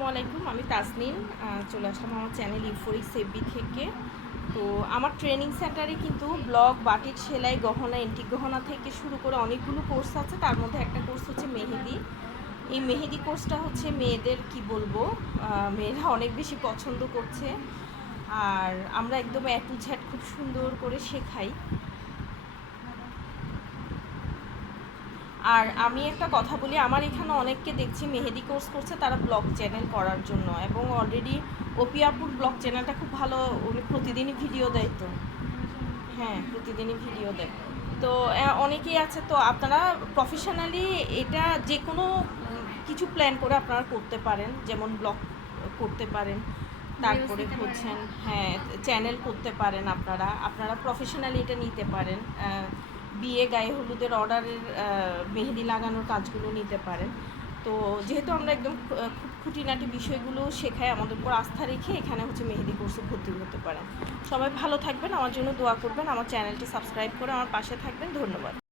আসসালামু আলাইকুম, আমি তাসনিম। চলে আসলাম আমার চ্যানেল ইউফোরিক সেফবি থেকে। তো আমার ট্রেনিং সেন্টারে কিন্তু ব্লক, বাটিক সেলাই, গহনা, এন্টিক গহনা থেকে শুরু করে অনেকগুলো কোর্স আছে। তার মধ্যে একটা কোর্স হচ্ছে মেহেদি। এই মেহেদি কোর্সটা হচ্ছে মেয়েদের কি বলবো, মেয়েরা অনেক বেশি পছন্দ করছে। আর আমরা একদম এ টু জেড খুব সুন্দর করে শেখাই। আর আমি একটা কথা বলি, আমার এখানে অনেককে দেখছি মেহেদি কোর্স করছে তারা ব্লগ চ্যানেল করার জন্য, এবং অলরেডি অপিয়াপুর ব্লগ চ্যানেলটা খুব ভালো, উনি প্রতিদিনই ভিডিও দেয়। তো হ্যাঁ, প্রতিদিনই ভিডিও দেয়। তো অনেকেই আছে, তো আপনারা প্রফেশনালি এটা যে কোনো কিছু প্ল্যান করে আপনারা করতে পারেন, যেমন ব্লগ করতে পারেন, তারপরে হচ্ছেন হ্যাঁ চ্যানেল করতে পারেন। আপনারা আপনারা প্রফেশনালি এটা নিতে পারেন। বিয়ে, গায়ে হলুদের অর্ডারের মেহেদি লাগানোর কাজগুলো নিতে পারেন। তো যেহেতু আমরা একদম খুব খুঁটিনাটি বিষয়গুলো শেখাই, আমাদের উপর আস্থা রেখে এখানে হচ্ছে মেহেদি কোর্সে ভর্তি হতে পারেন। সবাই ভালো থাকবেন, আমার জন্য দোয়া করবেন, আমার চ্যানেলটি সাবস্ক্রাইব করে আমার পাশে থাকবেন। ধন্যবাদ।